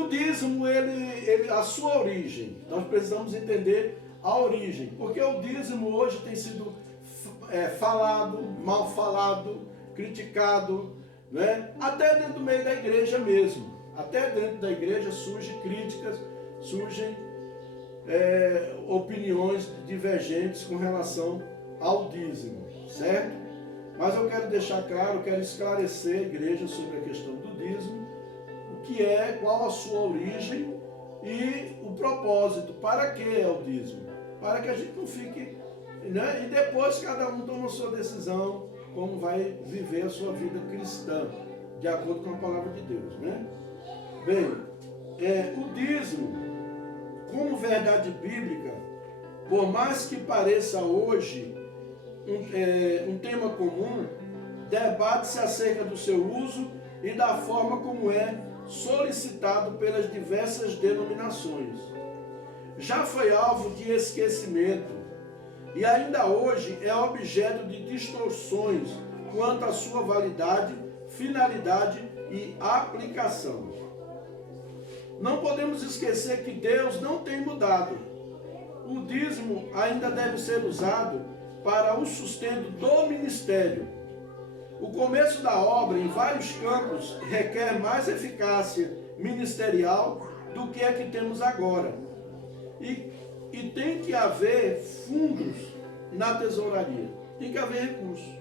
O dízimo, a sua origem, nós precisamos entender a origem, porque o dízimo hoje tem sido falado, mal falado, criticado, né? Até dentro do meio da igreja mesmo. Até dentro da igreja surgem críticas, surgem opiniões divergentes com relação ao dízimo, certo? Mas eu quero deixar claro, eu quero esclarecer a igreja sobre a questão do dízimo, o que é, qual a sua origem e o propósito, para que é o dízimo? Para que a gente não fique, né? E depois cada um toma a sua decisão, como vai viver a sua vida cristã, de acordo com a palavra de Deus, né? Bem, o dízimo, como verdade bíblica, por mais que pareça hoje um tema comum, debate-se acerca do seu uso e da forma como é solicitado pelas diversas denominações. Já foi alvo de esquecimento e ainda hoje é objeto de distorções quanto à sua validade, finalidade e aplicação. Não podemos esquecer que Deus não tem mudado. O dízimo ainda deve ser usado para o sustento do ministério. O começo da obra em vários campos requer mais eficácia ministerial do que a que temos agora. E tem que haver fundos na tesouraria. Tem que haver recursos.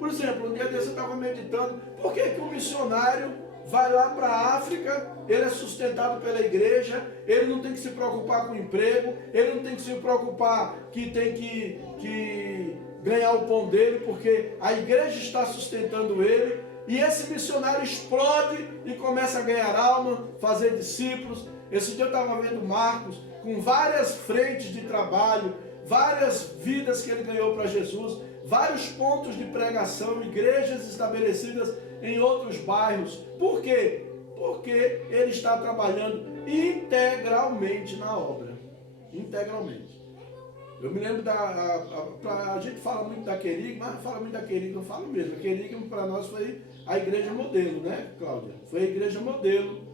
Por exemplo, um dia desse eu estava meditando, por que o missionário vai lá para a África, ele é sustentado pela igreja, ele não tem que se preocupar com o emprego, ele não tem que se preocupar que tem que ganhar o pão dele, porque a igreja está sustentando ele, e esse missionário explode e começa a ganhar alma, fazer discípulos. Esse dia eu estava vendo Marcos, com várias frentes de trabalho, várias vidas que ele ganhou para Jesus, vários pontos de pregação, igrejas estabelecidas em outros bairros. Por quê? Porque ele está trabalhando integralmente na obra. Integralmente. Eu me lembro a gente fala muito da Querigma, mas fala muito da Querigma, eu falo mesmo. A Querigma para nós foi a igreja modelo, né, Cláudia? Foi a igreja modelo.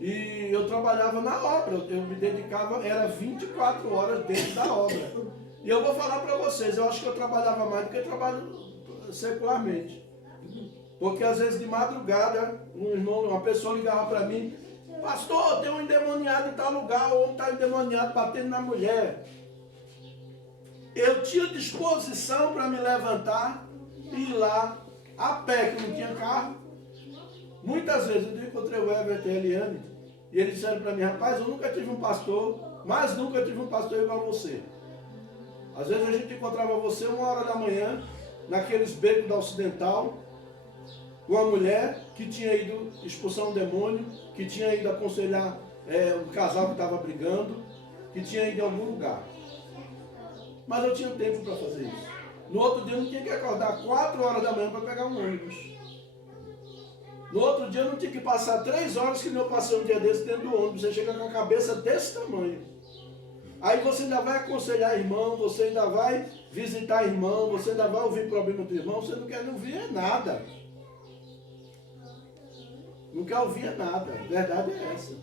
E eu trabalhava na obra, eu me dedicava, era 24 horas dentro da obra. E eu vou falar para vocês, eu acho que eu trabalhava mais do que eu trabalho secularmente. Porque às vezes de madrugada, uma pessoa ligava para mim, pastor, tem um endemoniado em tal lugar, o homem está endemoniado batendo na mulher. Eu tinha disposição para me levantar e ir lá a pé, que não tinha carro. Muitas vezes eu encontrei o Everton e a Eliane, e eles disseram para mim, rapaz, eu nunca tive um pastor, mas nunca tive um pastor igual a você. Às vezes a gente encontrava você 1h da manhã, naqueles becos da Ocidental, com uma mulher que tinha ido expulsar um demônio, que tinha ido aconselhar um casal que estava brigando, que tinha ido em algum lugar. Mas eu tinha tempo para fazer isso. No outro dia eu não tinha que acordar 4h da manhã para pegar um ônibus. No outro dia eu não tinha que passar 3 horas que eu passei um dia desse dentro do ônibus. Você chega com a cabeça desse tamanho. Aí você ainda vai aconselhar irmão, você ainda vai visitar irmão, você ainda vai ouvir problema do irmão, você não quer ouvir nada. Não quer ouvir nada. A verdade é essa.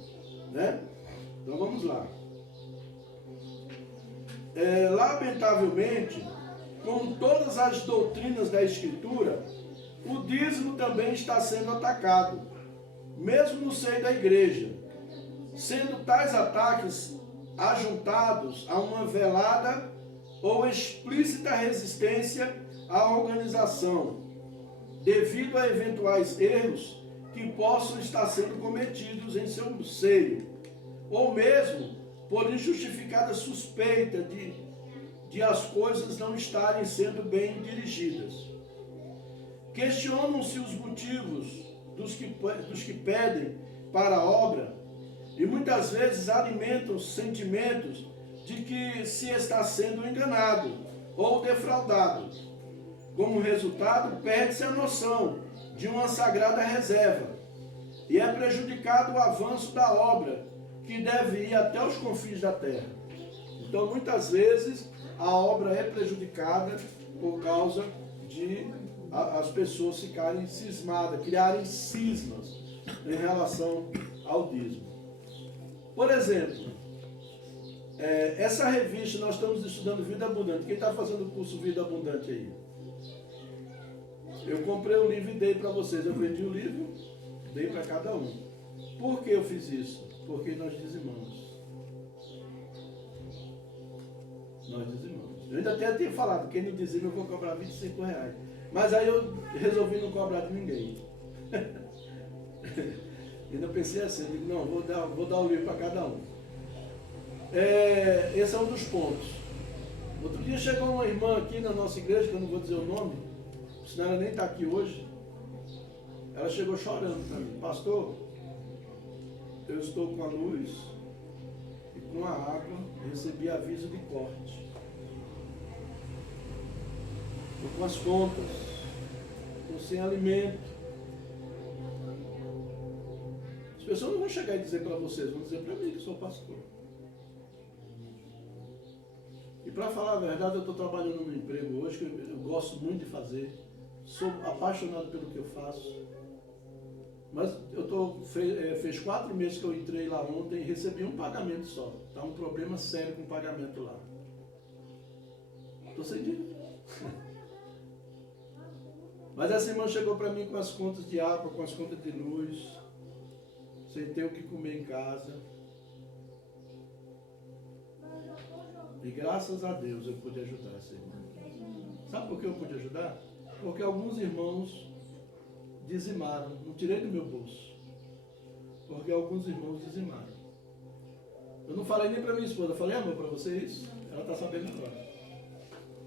Né? Então vamos lá. Lamentavelmente, com todas as doutrinas da Escritura, o dízimo também está sendo atacado, mesmo no seio da igreja, sendo tais ataques ajuntados a uma velada ou explícita resistência à organização, devido a eventuais erros que possam estar sendo cometidos em seu seio, ou mesmo por injustificada suspeita de as coisas não estarem sendo bem dirigidas. Questionam-se os motivos dos que pedem para a obra e muitas vezes alimentam sentimentos de que se está sendo enganado ou defraudado. Como resultado, perde-se a noção de uma sagrada reserva e é prejudicado o avanço da obra, que deve ir até os confins da terra. Então, muitas vezes, a obra é prejudicada por causa de as pessoas ficarem cismadas, criarem cismas em relação ao dízimo. Por exemplo, essa revista, nós estamos estudando Vida Abundante. Quem está fazendo o curso Vida Abundante aí? Eu comprei o livro e dei para vocês. Eu vendi o livro, dei para cada um. Por que eu fiz isso? Porque nós dizimamos. Nós dizimamos. Eu ainda até tinha falado, quem não dizima eu vou cobrar R$25. Mas aí eu resolvi não cobrar de ninguém. Ainda pensei assim, digo, não, vou dar o livro para cada um. Esse é um dos pontos. Outro dia chegou uma irmã aqui na nossa igreja, que eu não vou dizer o nome, senão ela nem está aqui hoje. Ela chegou chorando para mim, pastor, eu estou com a luz e com a água, recebi aviso de corte. Estou com as contas, estou sem alimento. As pessoas não vão chegar e dizer para vocês, vão dizer para mim que sou pastor. E para falar a verdade, eu estou trabalhando num emprego hoje que eu gosto muito de fazer. Sou apaixonado pelo que eu faço. Mas fez 4 meses que eu entrei lá ontem e recebi um pagamento só. Está um problema sério com o pagamento lá. Estou sem dinheiro. Mas essa irmã chegou para mim com as contas de água, com as contas de luz, sem ter o que comer em casa. E graças a Deus eu pude ajudar essa irmã. Sabe por que eu pude ajudar? Porque alguns irmãos dizimaram, não tirei do meu bolso. Porque alguns irmãos dizimaram. Eu não falei nem para minha esposa, falei, amor, para vocês, ela está sabendo agora.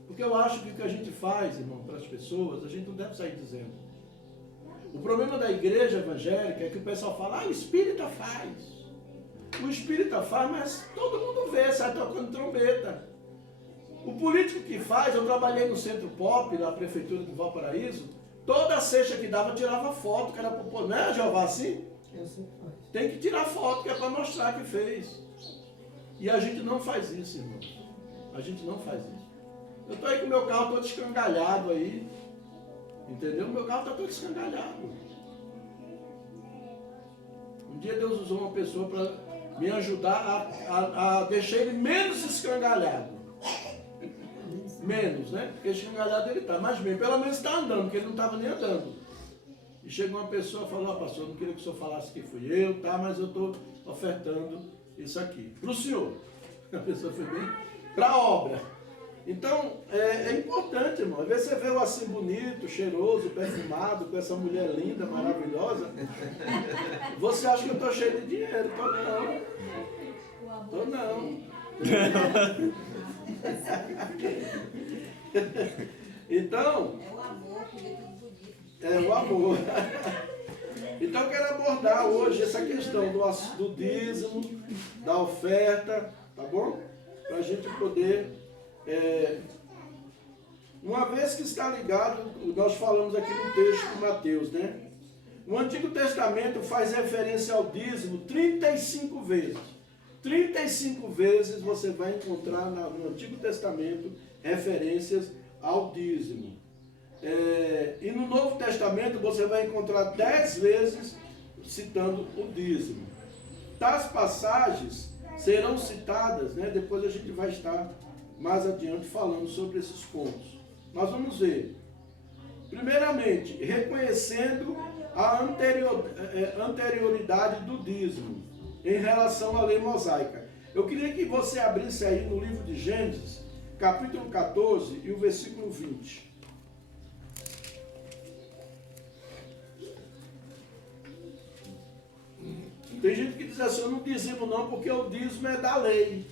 Porque eu acho que o que a gente faz, irmão, para as pessoas, a gente não deve sair dizendo. O problema da igreja evangélica é que o pessoal fala, o espírita faz. O espírita faz, mas todo mundo vê, sai tocando trombeta. O político que faz, eu trabalhei no Centro Pop, na prefeitura de Valparaíso, toda sexta que dava, tirava foto, que era para pôr, não é, Jeová, assim? Tem que tirar foto, que é para mostrar que fez. E a gente não faz isso, irmão. A gente não faz isso. Eu estou aí com o meu carro todo escangalhado aí, entendeu? O meu carro está todo escangalhado. Um dia Deus usou uma pessoa para me ajudar a deixar ele menos escangalhado. Menos, né? Porque escangalhado ele está, mas bem, pelo menos está andando, porque ele não estava nem andando. E chegou uma pessoa e falou, pastor, não queria que o senhor falasse que fui eu, tá? Mas eu estou ofertando isso aqui. Para o senhor. A pessoa foi bem para a obra. Então, é importante, irmão. Às vezes você vê o assim bonito, cheiroso, perfumado, com essa mulher linda, maravilhosa. Você acha que eu estou cheio de dinheiro? Tô não. Tô não. Então... É o amor, que é tudo bonito. É o amor. Então eu quero abordar hoje essa questão do dízimo, da oferta, tá bom? Para a gente poder... uma vez que está ligado, nós falamos aqui no texto de Mateus, né? O Antigo Testamento faz referência ao dízimo 35 vezes. 35 vezes você vai encontrar no Antigo Testamento referências ao dízimo. E no Novo Testamento você vai encontrar 10 vezes citando o dízimo. Tais passagens serão citadas, né? Depois a gente vai estar mais adiante falando sobre esses pontos. Mas vamos ver. Primeiramente, reconhecendo a anterioridade do dízimo em relação à lei mosaica. Eu queria que você abrisse aí no livro de Gênesis, capítulo 14 e o versículo 20. Tem gente que diz assim, eu não dizimo não, porque o dízimo é da lei.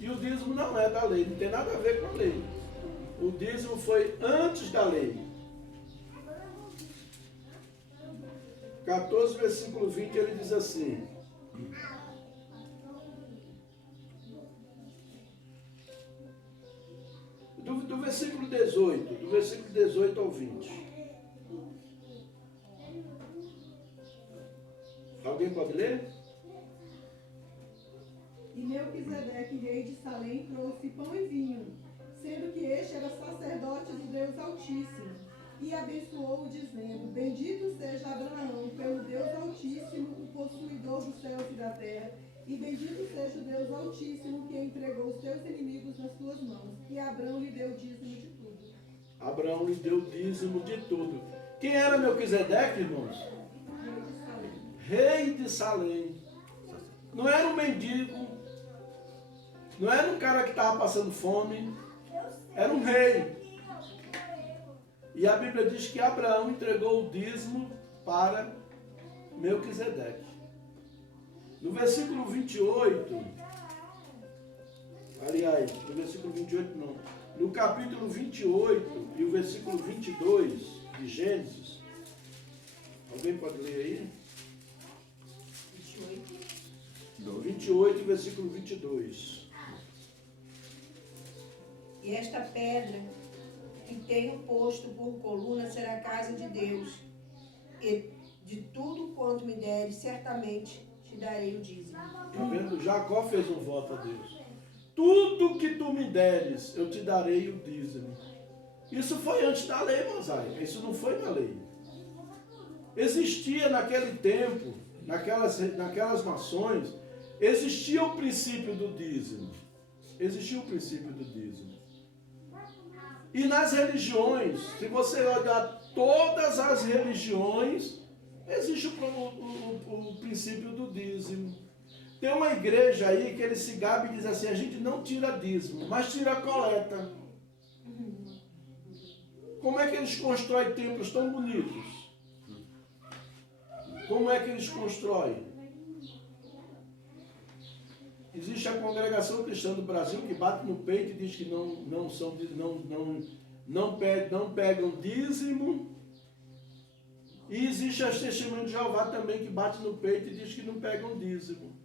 E o dízimo não é da lei, não tem nada a ver com a lei. O dízimo foi antes da lei. 14, versículo 20, ele diz assim. Do versículo 18 ao 20. Alguém pode ler? E Melquisedeque, rei de Salém, trouxe pão e vinho, sendo que este era sacerdote do Deus Altíssimo, e abençoou-o, dizendo, bendito seja Abraão, pelo Deus Altíssimo, o possuidor dos céus e da terra, E bendito seja o Deus Altíssimo, que entregou os teus inimigos nas tuas mãos. E Abrão lhe deu o dízimo de tudo. Abraão lhe deu o dízimo de tudo. Quem era Melquisedeque, irmãos? Rei de Salém. Não era um mendigo. Não era um cara que estava passando fome. Era um rei. E a Bíblia diz que Abraão entregou o dízimo para Melquisedeque. No versículo 28, aliás, no versículo 28 não, no capítulo 28 e o versículo 22 de Gênesis, alguém pode ler aí? 28, versículo 22. E esta pedra que tenho posto por coluna será a casa de Deus, e de tudo quanto me deres, certamente te darei o dízimo. Está vendo? Jacó fez um voto a Deus. Tudo que tu me deres, eu te darei o dízimo. Isso foi antes da lei mosaica, isso não foi na lei. Existia naquele tempo, naquelas nações, existia o princípio do dízimo. Existia o princípio do dízimo. E nas religiões, se você olhar todas as religiões, existe o princípio do dízimo. Tem uma igreja aí que ele se gabe e diz assim, a gente não tira dízimo, mas tira coleta. Como é que eles constroem templos tão bonitos? Como é que eles constroem? Existe a congregação cristã do Brasil que bate no peito e diz que não pegam dízimo. E existe as testemunhas de Jeová também que bate no peito e diz que não pegam dízimo.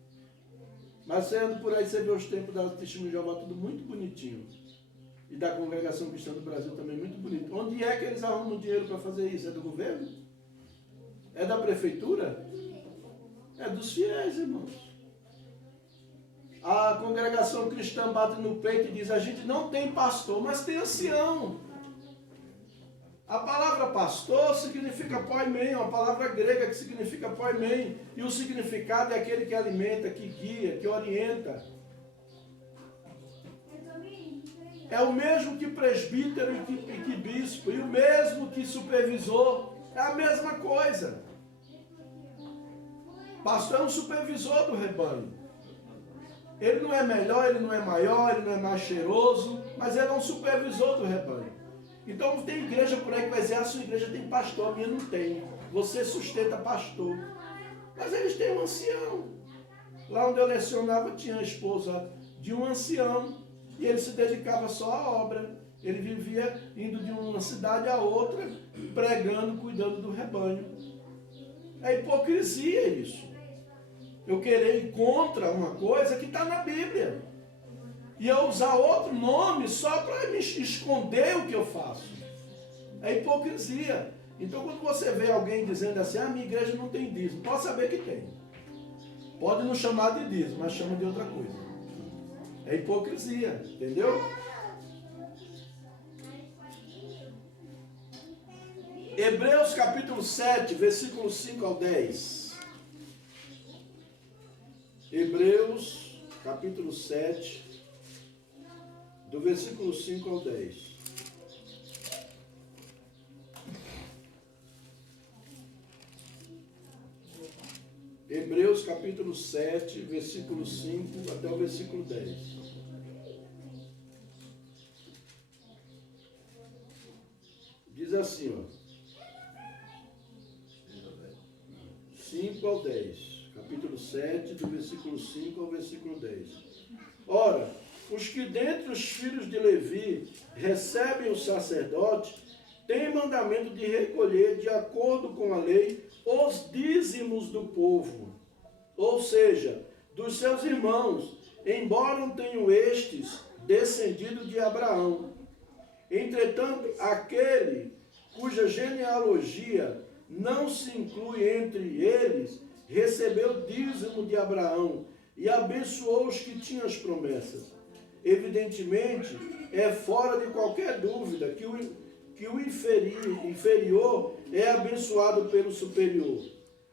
Mas você anda por aí, você vê os templos da testemunha de Jeová tudo muito bonitinho. E da congregação cristã do Brasil também muito bonito. Onde é que eles arrumam dinheiro para fazer isso? É do governo? É da prefeitura? É dos fiéis, irmãos. A congregação cristã bate no peito e diz, a gente não tem pastor, mas tem ancião. A palavra pastor significa poimen, uma palavra grega que significa poimen. E o significado é aquele que alimenta, que guia, que orienta. É o mesmo que presbítero e que bispo, e o mesmo que supervisor. É a mesma coisa. Pastor é um supervisor do rebanho. Ele não é melhor, ele não é maior, ele não é mais cheiroso, mas ele é um supervisor do rebanho. Então tem igreja por aí que vai dizer, a sua igreja tem pastor, a minha não tem. Você sustenta pastor. Mas eles têm um ancião. Lá onde eu lecionava tinha a esposa de um ancião e ele se dedicava só à obra. Ele vivia indo de uma cidade a outra, pregando, cuidando do rebanho. É hipocrisia isso. Eu querer ir contra uma coisa que está na Bíblia. E eu usar outro nome só para me esconder o que eu faço. É hipocrisia. Então quando você vê alguém dizendo assim, minha igreja não tem dízimo, pode saber que tem. Pode não chamar de dízimo, mas chama de outra coisa. É hipocrisia, entendeu? Hebreus capítulo 7, versículo 5 ao 10. Hebreus, capítulo 7, do versículo 5 ao 10. Hebreus, capítulo 7, versículo 5 até o versículo 10. Diz assim, ó. 5 ao 10. Capítulo 7, do versículo 5 ao versículo 10. Ora, os que dentre os filhos de Levi recebem o sacerdote, têm mandamento de recolher, de acordo com a lei, os dízimos do povo, ou seja, dos seus irmãos, embora não tenham estes descendido de Abraão. Entretanto, aquele cuja genealogia não se inclui entre eles, recebeu dízimo de Abraão e abençoou os que tinham as promessas. Evidentemente, é fora de qualquer dúvida que o inferior é abençoado pelo superior.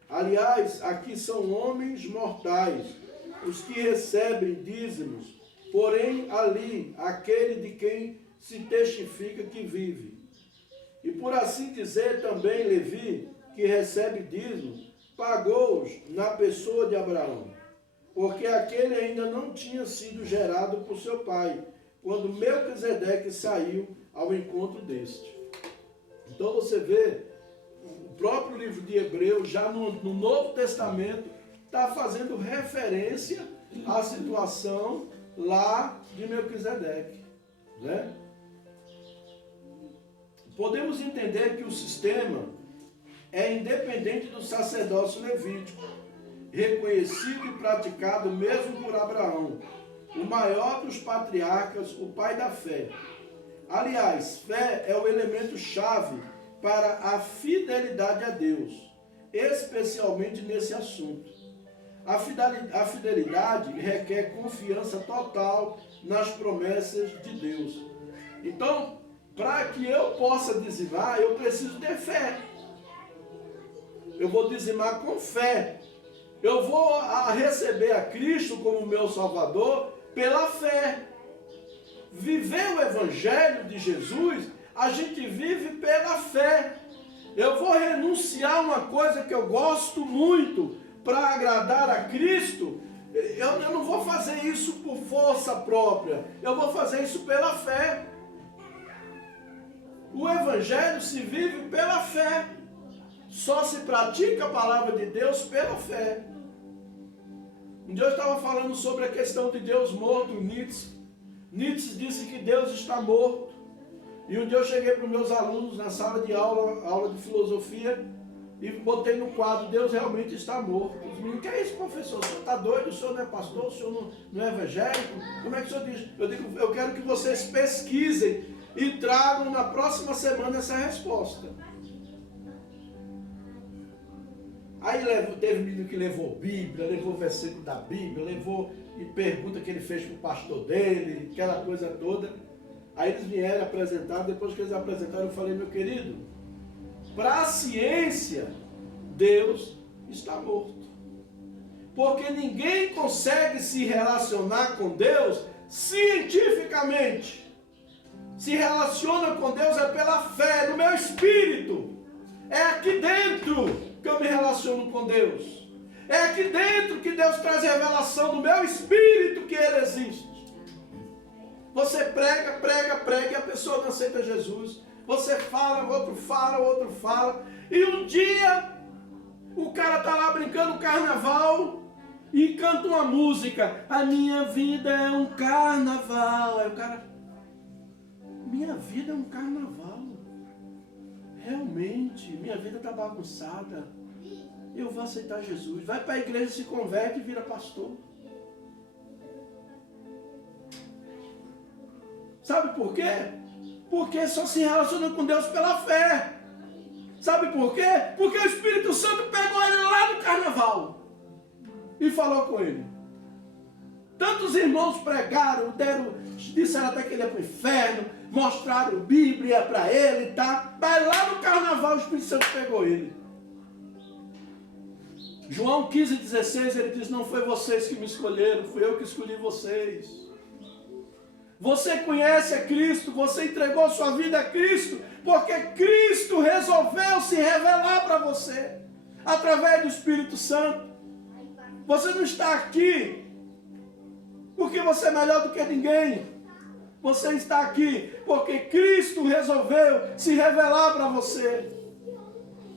Aliás, aqui são homens mortais, os que recebem dízimos, porém ali aquele de quem se testifica que vive. E por assim dizer também Levi, que recebe dízimos, pagou-os na pessoa de Abraão, porque aquele ainda não tinha sido gerado por seu pai, quando Melquisedeque saiu ao encontro deste. Então você vê, o próprio livro de Hebreus, já no Novo Testamento, está fazendo referência à situação lá de Melquisedeque, né? Podemos entender que o sistema é independente do sacerdócio levítico, reconhecido e praticado mesmo por Abraão, o maior dos patriarcas, o pai da fé. Aliás, fé é o elemento-chave para a fidelidade a Deus, especialmente nesse assunto. A fidelidade requer confiança total nas promessas de Deus. Então, para que eu possa dizimar, eu preciso ter fé. Eu vou dizimar com fé. Eu vou receber a Cristo como meu Salvador pela fé. Viver o Evangelho de Jesus, a gente vive pela fé. Eu vou renunciar a uma coisa que eu gosto muito para agradar a Cristo. Eu não vou fazer isso por força própria. Eu vou fazer isso pela fé. O Evangelho se vive pela fé. Só se pratica a palavra de Deus pela fé. Um dia eu estava falando sobre a questão de Deus morto, Nietzsche. Nietzsche disse que Deus está morto. E um dia eu cheguei para os meus alunos na sala de aula de filosofia, e botei no quadro, Deus realmente está morto. Os meninos, que é isso, professor? O senhor está doido? O senhor não é pastor? O senhor não é evangélico? Como é que o senhor diz? Eu digo, eu quero que vocês pesquisem e tragam na próxima semana essa resposta. Aí teve menino que levou Bíblia, levou o versículo da Bíblia, levou e pergunta que ele fez para o pastor dele, aquela coisa toda. Aí eles vieram apresentar, depois que eles apresentaram, eu falei, meu querido, para a ciência, Deus está morto. Porque ninguém consegue se relacionar com Deus cientificamente. Se relaciona com Deus é pela fé, no meu espírito. É aqui dentro que eu me relaciono com Deus. É aqui dentro que Deus traz a revelação do meu espírito que Ele existe. Você prega e a pessoa não aceita Jesus. Você fala, o outro fala. E um dia o cara está lá brincando carnaval e canta uma música. A minha vida é um carnaval. Aí o cara, minha vida é um carnaval. Realmente, minha vida está bagunçada. Eu vou aceitar Jesus. Vai para a igreja, se converte e vira pastor. Sabe por quê? Porque só se relaciona com Deus pela fé. Sabe por quê? Porque o Espírito Santo pegou ele lá no carnaval e falou com ele. Tantos irmãos pregaram, disseram até que ele ia para o inferno, mostraram Bíblia para ele, tá? Mas lá no carnaval o Espírito Santo pegou ele. João 15,16, ele diz, não foi vocês que me escolheram, fui eu que escolhi vocês. Você conhece a Cristo, você entregou sua vida a Cristo, porque Cristo resolveu se revelar para você, através do Espírito Santo. Você não está aqui porque você é melhor do que ninguém. Você está aqui porque Cristo resolveu se revelar para você.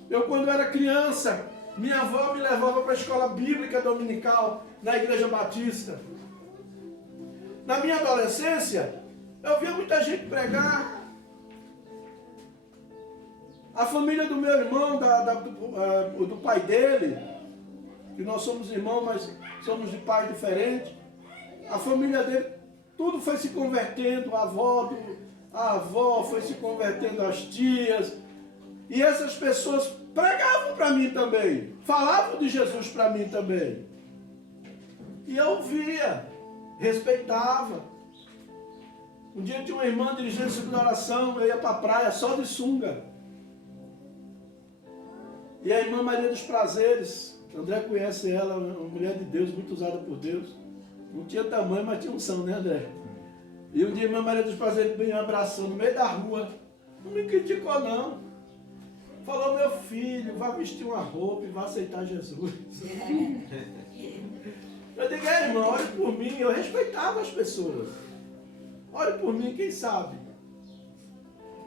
Eu, quando era criança, minha avó me levava para a escola bíblica dominical, na igreja batista. Na minha adolescência, eu via muita gente pregar. A família do meu irmão, do pai dele, que nós somos irmãos, mas somos de pai diferente. A família dele, tudo foi se convertendo, a avó foi se convertendo, as tias. E essas pessoas pregavam para mim também, falavam de Jesus para mim também. E eu ouvia, respeitava. Um dia tinha uma irmã dirigindo segunda oração, eu ia para a praia só de sunga. E a irmã Maria dos Prazeres André conhece ela, uma mulher de Deus, muito usada por Deus. Não tinha tamanho, mas tinha unção, né, André? E um dia minha Maria dos Prazeres me abraçou no meio da rua. Não me criticou, não. Falou, meu filho, vá vestir uma roupa e vá aceitar Jesus. Eu digo, irmão, ore por mim. Eu respeitava as pessoas. Ore por mim, quem sabe.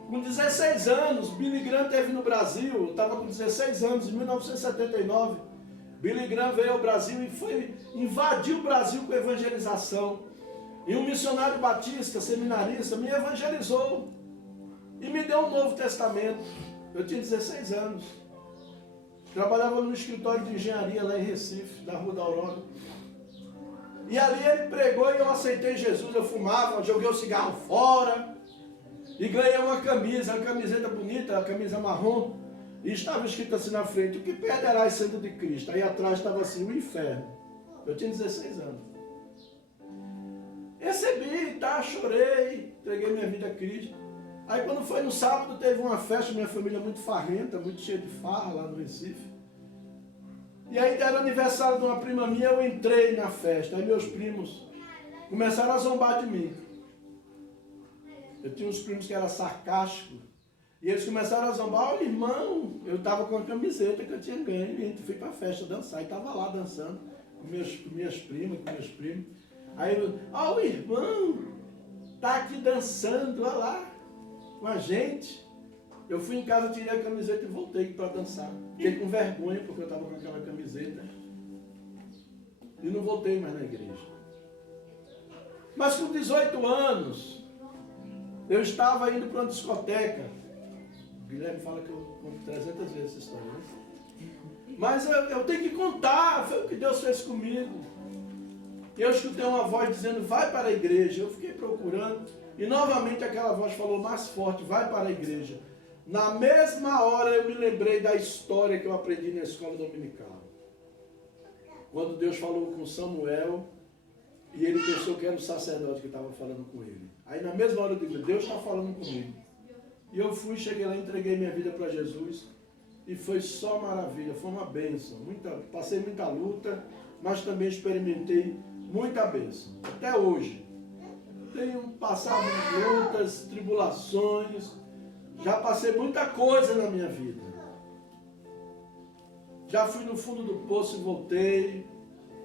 Com 16 anos, Billy Graham esteve no Brasil. Eu estava com 16 anos, em 1979. Billy Graham veio ao Brasil e invadiu o Brasil com evangelização. E um missionário batista, seminarista, me evangelizou. E me deu um Novo Testamento. Eu tinha 16 anos. Trabalhava no escritório de engenharia lá em Recife, na Rua da Aurora. E ali ele pregou e eu aceitei Jesus. Eu fumava, joguei o cigarro fora. E ganhei uma camisa, uma camiseta bonita, uma camisa marrom. E estava escrito assim na frente, o que perderás sendo de Cristo? Aí atrás estava assim, o inferno. Eu tinha 16 anos. Recebi, tá, chorei, entreguei minha vida a Cristo. Aí quando foi no sábado, teve uma festa, minha família muito farrenta, muito cheia de farra lá no Recife. E aí era aniversário de uma prima minha, eu entrei na festa. Aí meus primos começaram a zombar de mim. Eu tinha uns primos que eram sarcásticos. E eles começaram a zombar, olha irmão, eu estava com a camiseta que eu tinha ganho. E fui para a festa dançar. E estava lá dançando com minhas primas, com meus primos. Aí eu, ó, o irmão tá aqui dançando, olha lá, com a gente. Eu fui em casa, tirei a camiseta e voltei para dançar. Fiquei com vergonha porque eu estava com aquela camiseta. E não voltei mais na igreja. Mas com 18 anos, eu estava indo para uma discoteca. O Guilherme fala que eu conto 300 vezes essa história, né? Mas eu tenho que contar, foi o que Deus fez comigo. E eu escutei uma voz dizendo, vai para a igreja. Eu fiquei procurando. E novamente aquela voz falou mais forte, vai para a igreja. Na mesma hora eu me lembrei da história que eu aprendi na escola dominical. Quando Deus falou com Samuel, e ele pensou que era o sacerdote que estava falando com ele. Aí na mesma hora eu digo, Deus está falando comigo. E eu fui, cheguei lá, entreguei minha vida para Jesus. E foi só maravilha, foi uma bênção. Passei muita luta, mas também experimentei muita bênção. Até hoje. Tenho passado lutas, tribulações. Já passei muita coisa na minha vida. Já fui no fundo do poço e voltei.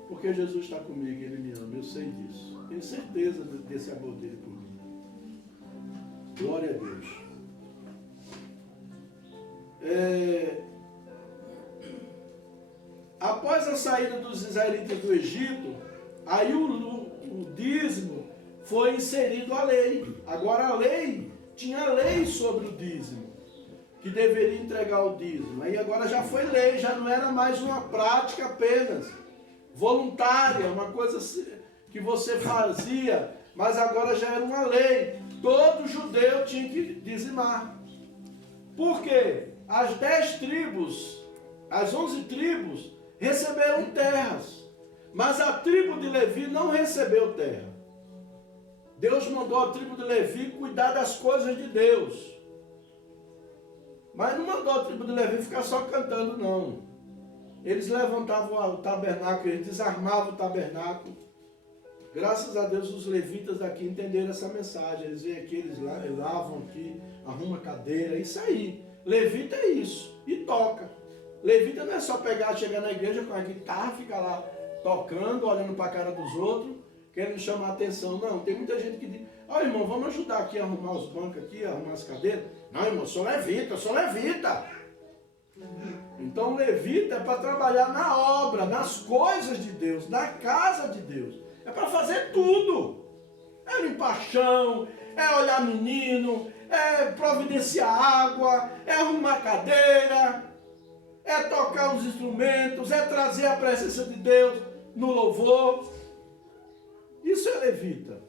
Porque Jesus está comigo, Ele me ama, eu sei disso. Tenho certeza desse amor dele por mim. Glória a Deus. Após a saída dos israelitas do Egito, aí o dízimo foi inserido à lei. Agora a lei, tinha lei sobre o dízimo, que deveria entregar o dízimo. Aí agora já foi lei, já não era mais uma prática apenas voluntária, uma coisa que você fazia, mas agora já era uma lei. Todo judeu tinha que dizimar. Por quê? As 10 tribos, as 11 tribos receberam terras, mas a tribo de Levi não recebeu terra. Deus mandou a tribo de Levi cuidar das coisas de Deus. Mas não mandou a tribo de Levi ficar só cantando, não. Eles levantavam o tabernáculo, eles desarmavam o tabernáculo. Graças a Deus os levitas daqui entenderam essa mensagem. Eles vêm aqui, eles lavam aqui, arrumam a cadeira, isso aí. Levita é isso, e toca. Levita não é só pegar, chegar na igreja com a guitarra, ficar lá tocando, olhando para a cara dos outros, querendo chamar a atenção. Não, tem muita gente que diz, ó irmão, vamos ajudar aqui a arrumar os bancos aqui, a arrumar as cadeiras. Não irmão, eu sou levita. Então levita é para trabalhar na obra, nas coisas de Deus, na casa de Deus. É para fazer tudo. É limpar chão, é olhar menino, é providenciar água, é arrumar cadeira, é tocar os instrumentos, é trazer a presença de Deus no louvor. Isso é levita.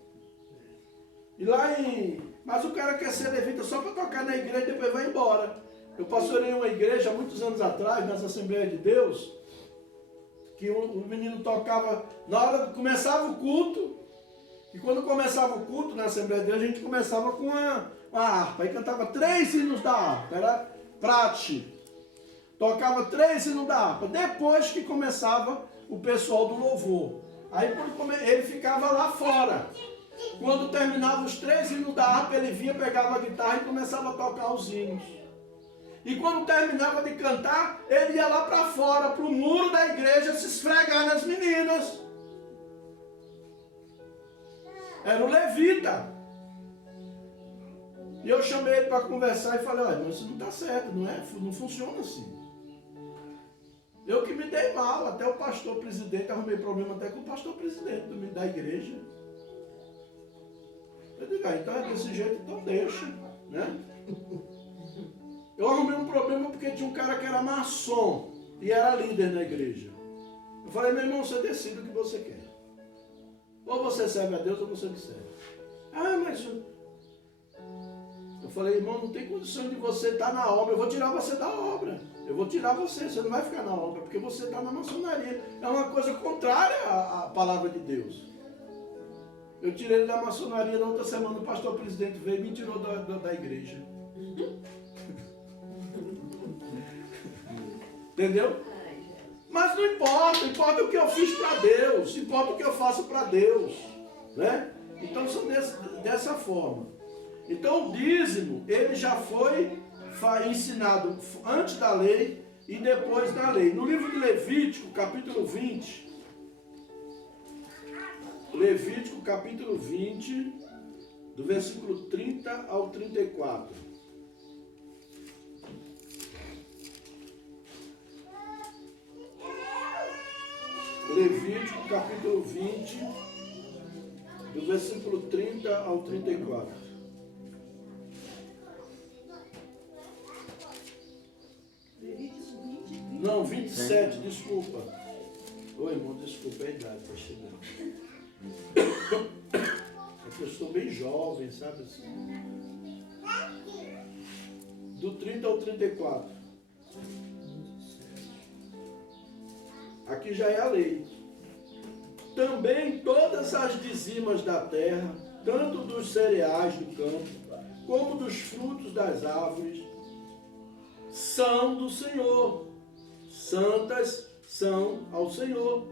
Mas o cara quer ser levita só para tocar na igreja e depois vai embora. Eu pastorei uma igreja há muitos anos atrás, nas Assembleias de Deus, que o menino tocava, na hora que começava o culto, e quando começava o culto na Assembleia de Deus, a gente começava com uma harpa, aí cantava 3 hinos da harpa, era prate. Tocava 3 hinos da harpa. Depois que começava o pessoal do louvor. Aí ele ficava lá fora. Quando terminava os 3 hinos da harpa, ele vinha, pegava a guitarra e começava a tocar os hinos. E quando terminava de cantar, ele ia lá para fora, para o muro da igreja, se esfregar nas meninas. Era o levita. E eu chamei ele para conversar e falei, olha, mas isso não está certo, não funciona assim. Eu que me dei mal, até o pastor presidente, arrumei problema até com o pastor presidente da igreja. Eu digo, então é desse jeito, então deixa, né? Eu arrumei um problema porque tinha um cara que era maçom e era líder na igreja. Eu falei, meu irmão, você decide o que você quer. Ou você serve a Deus ou você não serve. Ah, mas... Eu falei, irmão, não tem condição de você estar na obra, eu vou tirar você da obra. Eu vou tirar você não vai ficar na obra, porque você está na maçonaria. É uma coisa contrária à palavra de Deus. Eu tirei ele da maçonaria, na outra semana o pastor presidente veio e me tirou da igreja. Entendeu? Mas não importa, importa o que eu fiz para Deus, importa o que eu faço para Deus, né? Então são dessa forma. Então o dízimo, ele já foi ensinado antes da lei e depois da lei. No livro de Levítico, capítulo 20, Levítico capítulo 20, do versículo 30 ao 34. Levítico capítulo 20, do versículo 30 ao 34. Levítico 20, 30. Não, 27, desculpa. Oi, irmão, desculpa, é a idade, está chegando. É que eu estou bem jovem, sabe assim? Do 30 ao 34. Aqui já é a lei. Também todas as dizimas da terra, tanto dos cereais do campo, como dos frutos das árvores, são do Senhor. Santas são ao Senhor.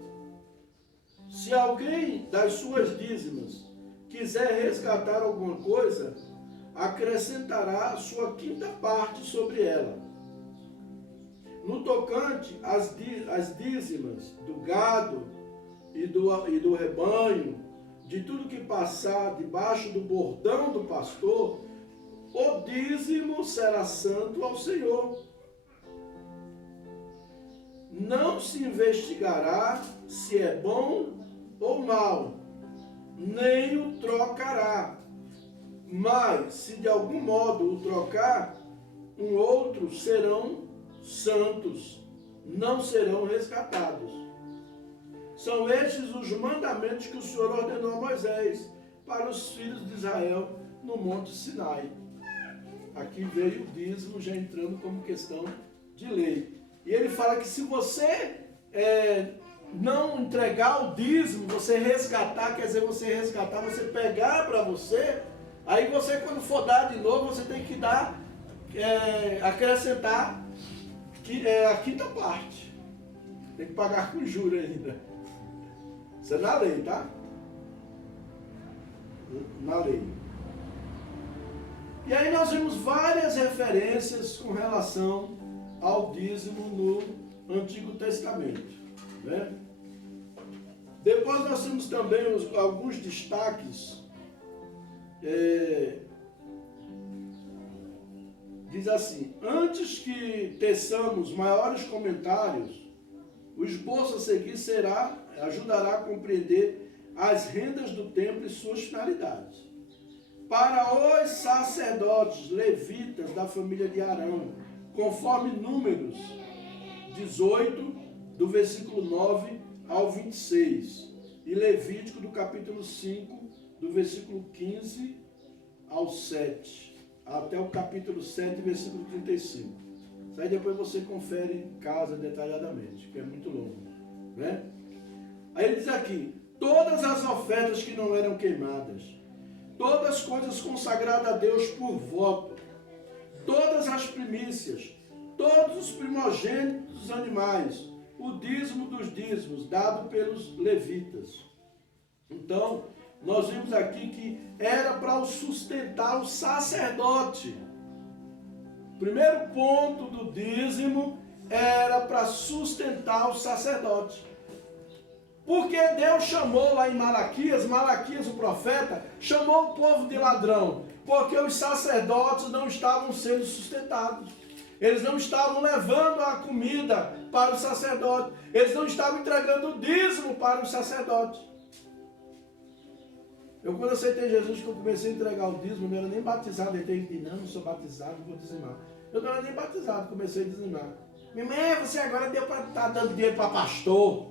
Se alguém das suas dízimas quiser resgatar alguma coisa, acrescentará a sua quinta parte sobre ela. No tocante às dízimas do gado e do rebanho, de tudo que passar debaixo do bordão do pastor, o dízimo será santo ao Senhor. Não se investigará se é bom ou mal, nem o trocará. Mas, se de algum modo o trocar, outros serão santos, não serão resgatados. São estes os mandamentos que o Senhor ordenou a Moisés para os filhos de Israel no Monte Sinai. Aqui veio o dízimo já entrando como questão de lei. E ele fala que se você não entregar o dízimo, você resgatar, quer dizer, você resgatar, você pegar para você, aí você, quando for dar de novo, você tem que dar, acrescentar a quinta parte. Tem que pagar com juros ainda. Isso é na lei, tá? Na lei. E aí nós vimos várias referências com relação ao dízimo no Antigo Testamento, né? Depois nós temos também alguns destaques. Diz assim: antes que teçamos maiores comentários, o esboço a seguir ajudará a compreender as rendas do templo e suas finalidades. Para os sacerdotes levitas da família de Arão, conforme Números 18, do versículo 9 ao 26, e Levítico do capítulo 5, do versículo 15 ao 7, até o capítulo 7, versículo 35. Isso aí depois você confere em casa detalhadamente, que é muito longo, né? Aí ele diz aqui: todas as ofertas que não eram queimadas, todas as coisas consagradas a Deus por voto, todas as primícias, todos os primogênitos dos animais, o dízimo dos dízimos, dado pelos levitas. Então, nós vimos aqui que era para sustentar o sacerdote. O primeiro ponto do dízimo era para sustentar o sacerdote. Porque Deus chamou lá em Malaquias, o profeta, chamou o povo de ladrão, porque os sacerdotes não estavam sendo sustentados. Eles não estavam levando a comida para o sacerdote. Eles não estavam entregando o dízimo para o sacerdote. Eu, quando aceitei Jesus, que eu comecei a entregar o dízimo, não era nem batizado. Eu entendi, não sou batizado, não vou dizimar. Eu não era nem batizado, comecei a dizimar. Minha mãe, você agora deu para estar dando dinheiro para pastor.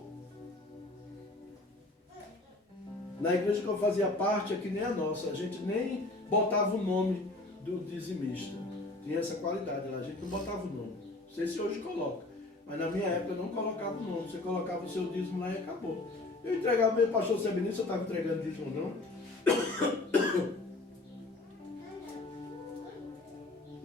Na igreja que eu fazia parte, aqui nem a nossa, a gente nem botava o nome do dizimista. Tinha essa qualidade lá, a gente não botava o nome. Não sei se hoje coloca, mas na minha época eu não colocava o nome. Você colocava o seu dízimo lá e acabou. Eu entregava meu pastor Sebinino, se eu estava entregando dízimo ou não.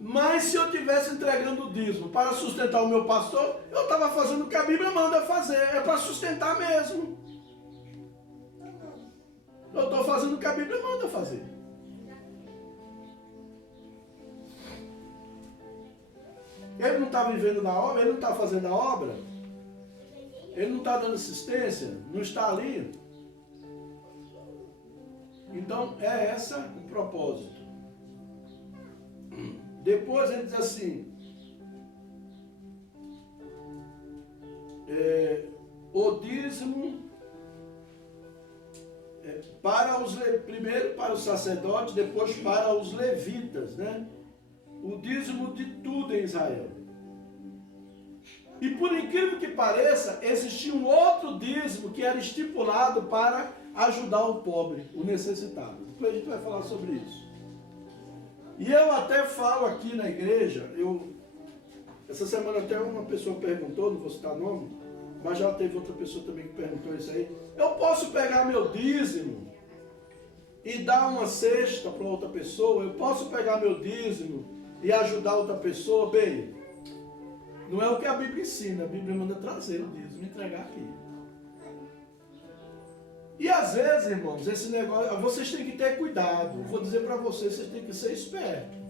Mas se eu estivesse entregando o dízimo para sustentar o meu pastor, eu estava fazendo o que a Bíblia manda fazer. É para sustentar mesmo. Eu estou fazendo o que a Bíblia manda fazer. Ele não está vivendo da obra, ele não está fazendo a obra, ele não está dando assistência, não está ali. Então é esse o propósito. Depois ele diz assim, o dízimo primeiro para os sacerdotes, depois para os levitas, né? O dízimo de tudo em Israel. E por incrível que pareça, existia um outro dízimo que era estipulado para ajudar o pobre, o necessitado. Depois a gente vai falar sobre isso. E eu até falo aqui na igreja, essa semana até uma pessoa perguntou, não vou citar nome, mas já teve outra pessoa também que perguntou isso aí. Eu posso pegar meu dízimo e dar uma cesta para outra pessoa? Eu posso pegar meu dízimo e ajudar outra pessoa? Bem, não é o que a Bíblia ensina. A Bíblia manda trazer o dízimo e entregar aqui. E às vezes, irmãos, esse negócio, vocês têm que ter cuidado. Vou dizer para vocês têm que ser espertos.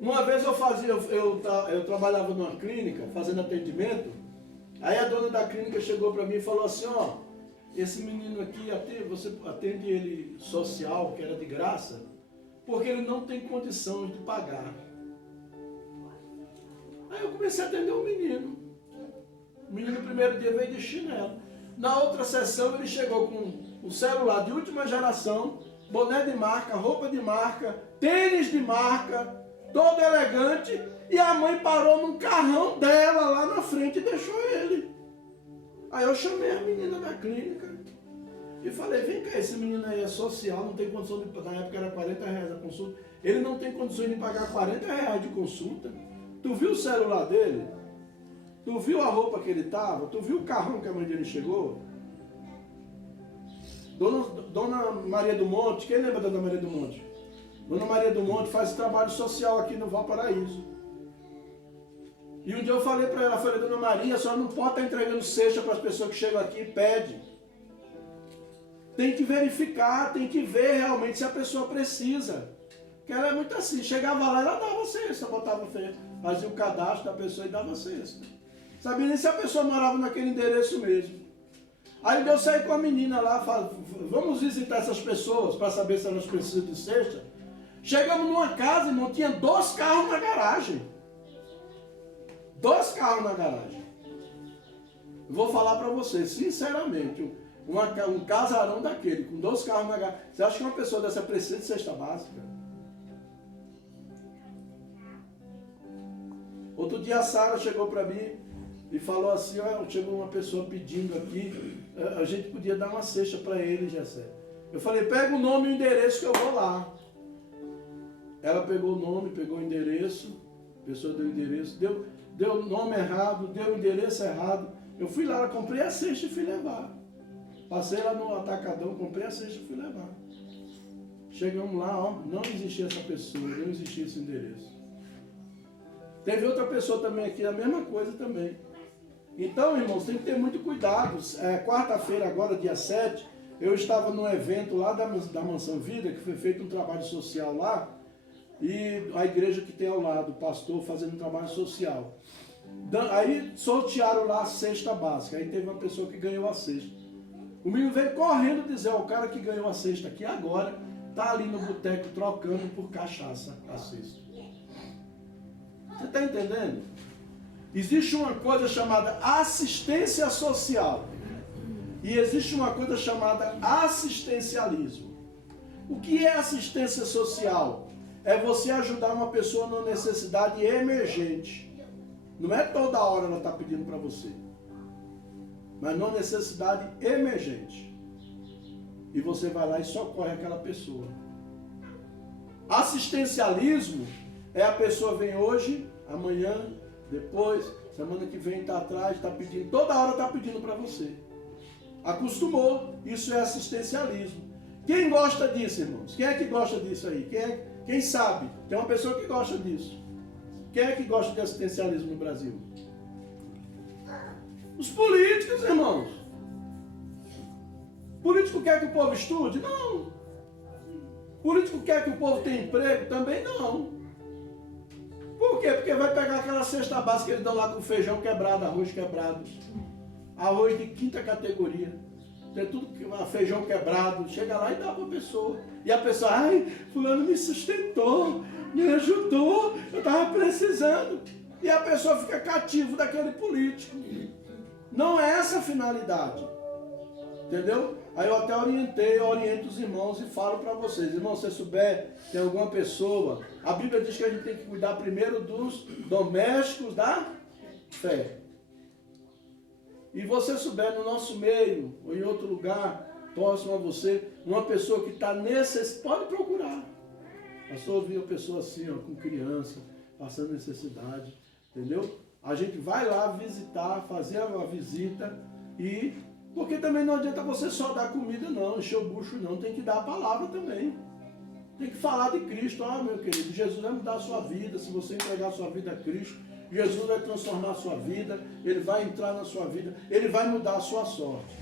Uma vez eu trabalhava numa clínica, fazendo atendimento. Aí a dona da clínica chegou para mim e falou assim, ó, esse menino aqui, você atende ele social, que era de graça, porque ele não tem condição de pagar. Aí eu comecei a atender o menino. O menino no primeiro dia veio de chinelo. Na outra sessão ele chegou com um celular de última geração, boné de marca, roupa de marca, tênis de marca, todo elegante, e a mãe parou num carrão dela lá na frente e deixou ele. Aí eu chamei a menina da clínica e falei, vem cá, esse menino aí é social, não tem condição de, na época era R$40 a consulta, ele não tem condições de pagar R$40 de consulta. Tu viu o celular dele? Tu viu a roupa que ele estava? Tu viu o carrão que a mãe dele chegou? Dona Maria do Monte, quem lembra da Dona Maria do Monte? Dona Maria do Monte faz trabalho social aqui no Valparaíso. E um dia eu falei para ela, falei, Dona Maria, a senhora não pode estar entregando cesta para as pessoas que chegam aqui e pedem. Tem que verificar, tem que ver realmente se a pessoa precisa. Porque ela é muito assim, chegava lá, ela dava cesta, fazia o cadastro da pessoa e dava cesta. Sabia nem se a pessoa morava naquele endereço mesmo. Aí eu saí com a menina lá, vamos visitar essas pessoas para saber se elas precisam de cesta. Chegamos numa casa, irmão, tinha 2 carros na garagem. 2 carros na garagem. Vou falar para vocês, sinceramente, um casarão daquele, com 2 carros na garagem. Você acha que uma pessoa dessa precisa de cesta básica? Outro dia a Sara chegou para mim e falou assim, ó, chegou uma pessoa pedindo aqui, a gente podia dar uma cesta para ele, Jessé. Eu falei, pega o nome e o endereço que eu vou lá. Ela pegou o nome, pegou o endereço, a pessoa deu o endereço, deu o nome errado, deu o endereço errado. Eu fui lá, comprei a cesta e fui levar. Passei lá no atacadão, comprei a cesta e fui levar. Chegamos lá, ó, não existia essa pessoa, não existia esse endereço. Teve outra pessoa também aqui, a mesma coisa também. Então, irmãos, tem que ter muito cuidado. Quarta-feira, agora, dia 7, eu estava num evento lá da Mansão Vida, que foi feito um trabalho social lá, e a igreja que tem ao lado, o pastor fazendo um trabalho social. Aí sortearam lá a cesta básica, aí teve uma pessoa que ganhou a cesta. O menino veio correndo dizer, o cara que ganhou a cesta aqui agora, está ali no boteco trocando por cachaça a cesta. Você está entendendo? Existe uma coisa chamada assistência social e existe uma coisa chamada assistencialismo. O que é assistência social? É você ajudar uma pessoa numa necessidade emergente. Não é toda hora ela está pedindo para você, mas numa necessidade emergente. E você vai lá e socorre aquela pessoa. Assistencialismo é a pessoa vem hoje, amanhã, depois, semana que vem está atrás, está pedindo, toda hora está pedindo para você. Acostumou, isso é assistencialismo. Quem gosta disso, irmãos? Quem é que gosta disso aí? Quem sabe? Tem uma pessoa que gosta disso. Quem é que gosta de assistencialismo no Brasil? Os políticos, irmãos. Político quer que o povo estude? Não. Político quer que o povo tenha emprego? Também não. Por quê? Porque vai pegar aquela cesta básica que eles dão lá com feijão quebrado, arroz quebrado. Arroz de quinta categoria. Tem tudo, feijão quebrado. Chega lá e dá para a pessoa. E a pessoa, ai, fulano me sustentou, me ajudou, eu estava precisando. E a pessoa fica cativo daquele político. Não é essa a finalidade. Entendeu? Aí eu até oriento os irmãos e falo para vocês. Irmão, se você souber, tem alguma pessoa... A Bíblia diz que a gente tem que cuidar primeiro dos domésticos da fé. E você souber no nosso meio, ou em outro lugar, próximo a você, uma pessoa que está necessitada, pode procurar. Pastor, viu uma pessoa assim, ó, com criança, passando necessidade, entendeu? A gente vai lá visitar, fazer a visita e... Porque também não adianta você só dar comida não, encher o bucho não, tem que dar a palavra também. Tem que falar de Cristo. Ah, meu querido, Jesus vai mudar a sua vida, se você entregar a sua vida a Cristo, Jesus vai transformar a sua vida, Ele vai entrar na sua vida, Ele vai mudar a sua sorte.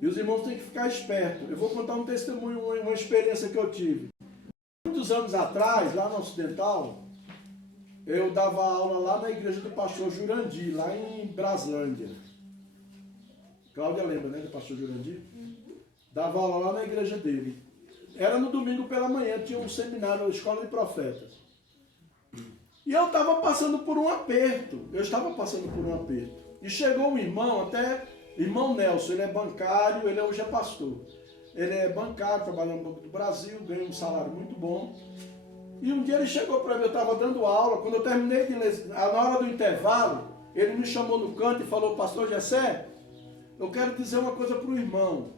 E os irmãos têm que ficar espertos. Eu vou contar um testemunho, uma experiência que eu tive. Muitos anos atrás, lá no Ocidental, eu dava aula lá na igreja do pastor Jurandir, lá em Braslândia. Cláudia lembra, né, do pastor Jurandir? Dava aula lá na igreja dele. Era no domingo pela manhã, tinha um seminário na Escola de Profetas. E eu estava passando por um aperto. E chegou um irmão, irmão Nelson, ele é bancário, ele hoje é pastor. Ele é bancário, trabalha no Banco do Brasil, ganha um salário muito bom. E um dia ele chegou para mim, eu estava dando aula, quando eu terminei de ler, na hora do intervalo, ele me chamou no canto e falou, pastor Gessé, eu quero dizer uma coisa para o irmão.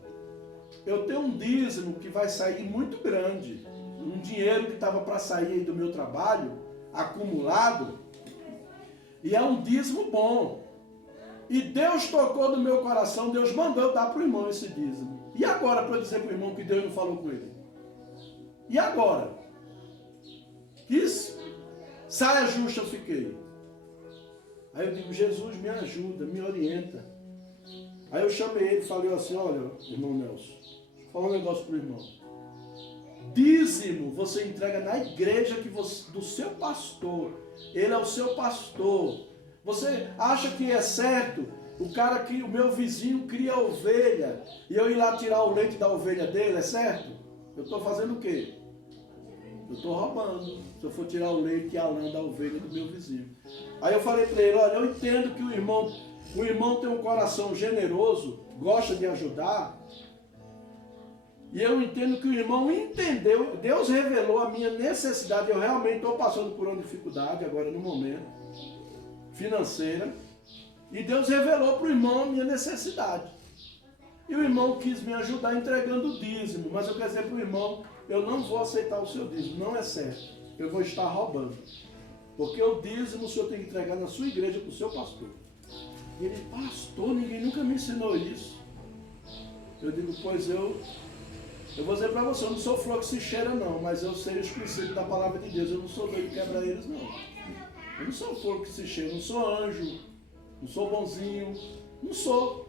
Eu tenho um dízimo que vai sair muito grande. Um dinheiro que estava para sair aí do meu trabalho, acumulado. E é um dízimo bom. E Deus tocou no meu coração, Deus mandou eu dar para o irmão esse dízimo. E agora para eu dizer para o irmão que Deus não falou com ele? E agora? Isso? Saia justa eu fiquei. Aí eu digo, Jesus me ajuda, me orienta. Aí eu chamei ele e falei assim, olha, irmão Nelson, fala um negócio para o irmão. Dízimo você entrega na igreja do seu pastor. Ele é o seu pastor. Você acha que é certo o meu vizinho cria ovelha e eu ir lá tirar o leite da ovelha dele, é certo? Eu estou fazendo o quê? Eu estou roubando. Se eu for tirar o leite e a lã da ovelha do meu vizinho. Aí eu falei para ele, olha, eu entendo que o irmão tem um coração generoso, gosta de ajudar. E eu entendo que o irmão entendeu, Deus revelou a minha necessidade, eu realmente estou passando por uma dificuldade agora no momento, financeira, e Deus revelou para o irmão a minha necessidade. E o irmão quis me ajudar entregando o dízimo, mas eu quero dizer para o irmão, eu não vou aceitar o seu dízimo, não é certo, eu vou estar roubando. Porque o dízimo o senhor tem que entregar na sua igreja para o seu pastor. E ele, pastor, ninguém nunca me ensinou isso. Eu digo, pois eu Eu vou dizer para você, eu não sou flor que se cheira não, mas eu sei os princípios da palavra de Deus. Eu não sou doido de quebrar eles não. Eu não sou flor que se cheira, eu não sou anjo, não sou bonzinho, não sou.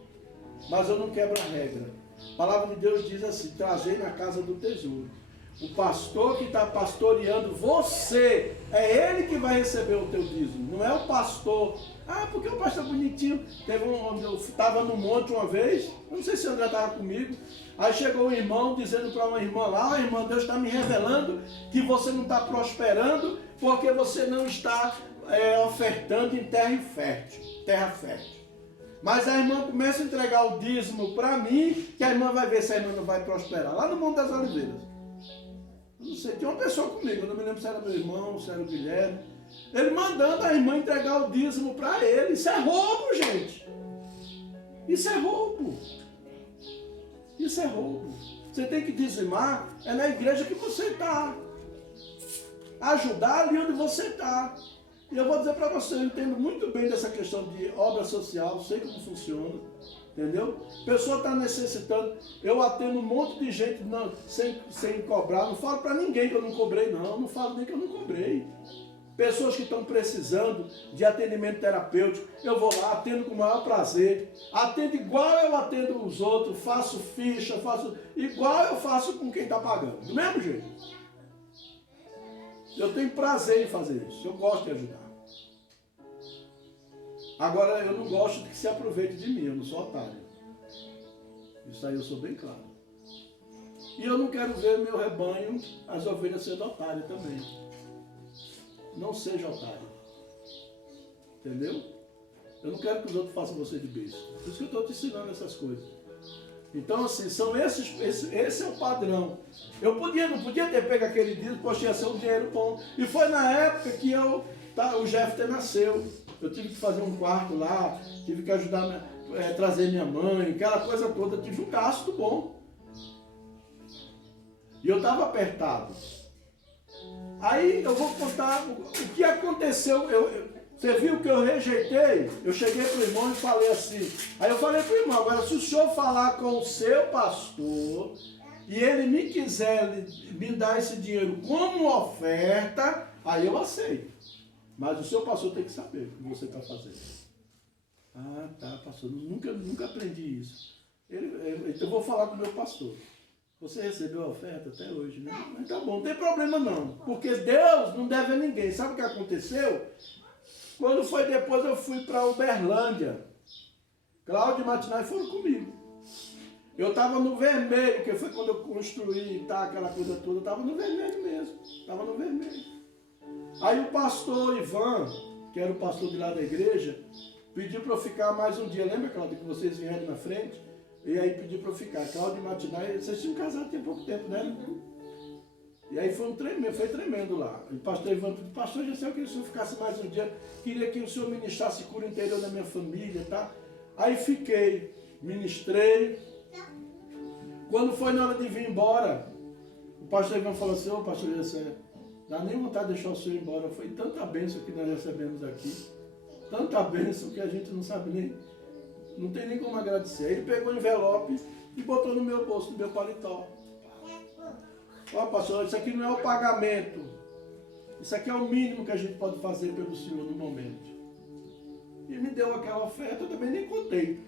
Mas eu não quebro a regra. A palavra de Deus diz assim, trazei na casa do tesouro. O pastor que está pastoreando você, é ele que vai receber o teu dízimo, não é o pastor. Ah, porque o pastor bonitinho. Eu estava no monte uma vez, não sei se o André estava comigo, aí chegou um irmão dizendo para uma irmã lá, irmã, Deus está me revelando que você não está prosperando porque você não está ofertando em terra fértil. Mas a irmã começa a entregar o dízimo para mim, que a irmã vai ver se a irmã não vai prosperar, lá no Monte das Oliveiras. Não sei, tinha uma pessoa comigo, eu não me lembro se era meu irmão, se era o Guilherme. Ele mandando a irmã entregar o dízimo para ele. Isso é roubo, gente. Isso é roubo. Isso é roubo. Você tem que dizimar, é na igreja que você está. Ajudar ali onde você está. E eu vou dizer para você, eu entendo muito bem dessa questão de obra social, sei como funciona. Entendeu? A pessoa está necessitando. Eu atendo um monte de gente sem cobrar. Não falo para ninguém que eu não cobrei, não. Não falo nem que eu não cobrei. Pessoas que estão precisando de atendimento terapêutico, eu vou lá, atendo com o maior prazer. Atendo igual eu atendo os outros, faço ficha, faço igual eu faço com quem está pagando. Do mesmo jeito. Eu tenho prazer em fazer isso. Eu gosto de ajudar. Agora, eu não gosto de que se aproveite de mim, eu não sou otário. Isso aí eu sou bem claro. E eu não quero ver meu rebanho, as ovelhas sendo otárias também. Não seja otário. Entendeu? Eu não quero que os outros façam você de besta. Por isso que eu estou te ensinando essas coisas. Então, assim, esse é o padrão. Eu não podia ter pego aquele dízimo, poxa, ia ser um dinheiro bom. E foi na época que o Jefter nasceu. Eu tive que fazer um quarto lá, tive que ajudar, trazer minha mãe, aquela coisa toda, tive um gasto bom. E eu estava apertado. Aí eu vou contar o que aconteceu. Você viu que eu rejeitei? Eu cheguei para o irmão e falei assim. Aí eu falei para o irmão, agora se o senhor falar com o seu pastor e ele me quiser me dar esse dinheiro como oferta, aí eu aceito. Mas o seu pastor tem que saber o que você está fazendo. Ah, tá, pastor. Nunca aprendi isso. Então eu vou falar com o meu pastor. Você recebeu a oferta até hoje, né? Mas tá bom, não tem problema não. Porque Deus não deve a ninguém. Sabe o que aconteceu? Quando foi depois eu fui para Uberlândia. Cláudio e Matinai foram comigo. Eu estava no vermelho, que foi quando eu construí aquela coisa toda. Eu estava no vermelho mesmo. Estava no vermelho. Aí o pastor Ivan, que era o pastor de lá da igreja, pediu para eu ficar mais um dia. Lembra, Cláudio, que vocês vieram na frente? E aí pediu para eu ficar. Cláudio e Matinai, vocês tinham casado tem pouco tempo, né? E aí foi tremendo lá. E o pastor Ivan pediu, pastor, já sei que o senhor ficasse mais um dia. Queria que o senhor ministrasse cura interior da minha família, tá? Aí fiquei, ministrei. Quando foi na hora de vir embora, o pastor Ivan falou assim, ô pastor Jessé, dá nem vontade de deixar o senhor ir embora. Foi tanta bênção que nós recebemos aqui. Tanta bênção que a gente não sabe nem, não tem nem como agradecer. Aí ele pegou o envelope e botou no meu bolso, no meu paletó. Ó, pastor, isso aqui não é o pagamento. Isso aqui é o mínimo que a gente pode fazer pelo senhor no momento. E me deu aquela oferta, eu também nem contei.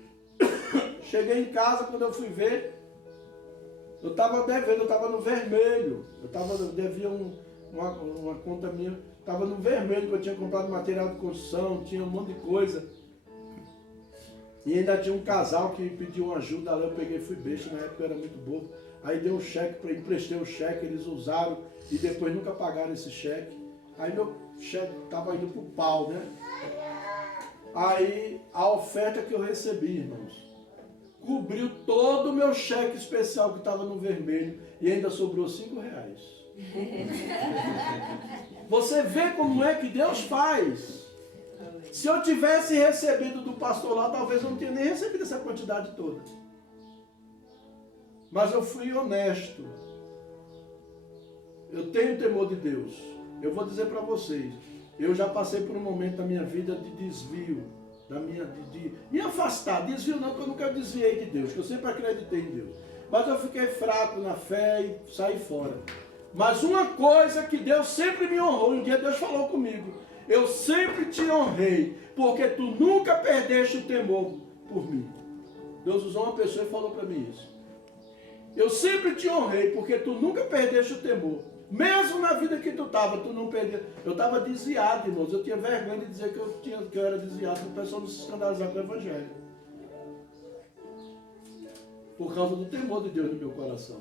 Cheguei em casa, quando eu fui ver, eu estava devendo, eu estava no vermelho. Eu devia uma conta minha, estava no vermelho, que eu tinha comprado material de construção, tinha um monte de coisa. E ainda tinha um casal que pediu uma ajuda lá, eu peguei e fui besta, na época eu era muito bobo. Aí dei um cheque, emprestei o cheque, eles usaram e depois nunca pagaram esse cheque. Aí meu cheque estava indo pro pau, né? Aí a oferta que eu recebi, irmãos, cobriu todo o meu cheque especial que estava no vermelho e ainda sobrou R$5. Você vê como é que Deus faz. Se eu tivesse recebido do pastor lá, talvez eu não tenha nem recebido essa quantidade toda. Mas eu fui honesto. Eu tenho temor de Deus. Eu vou dizer para vocês, eu já passei por um momento da minha vida de desvio, de me afastar. Desvio não, porque eu nunca desviei de Deus, que eu sempre acreditei em Deus. mas eu fiquei fraco na fé e saí fora. Mas uma coisa que Deus sempre me honrou, um dia Deus falou comigo, eu sempre te honrei, porque tu nunca perdeste o temor por mim. Deus usou uma pessoa e falou para mim isso. Eu sempre te honrei, porque tu nunca perdeste o temor. Mesmo na vida que tu estava, tu não perdeu. Eu estava desviado, irmãos. Eu tinha vergonha de dizer que eu era desviado, para o pessoal não se escandalizar com o Evangelho. Por causa do temor de Deus no meu coração.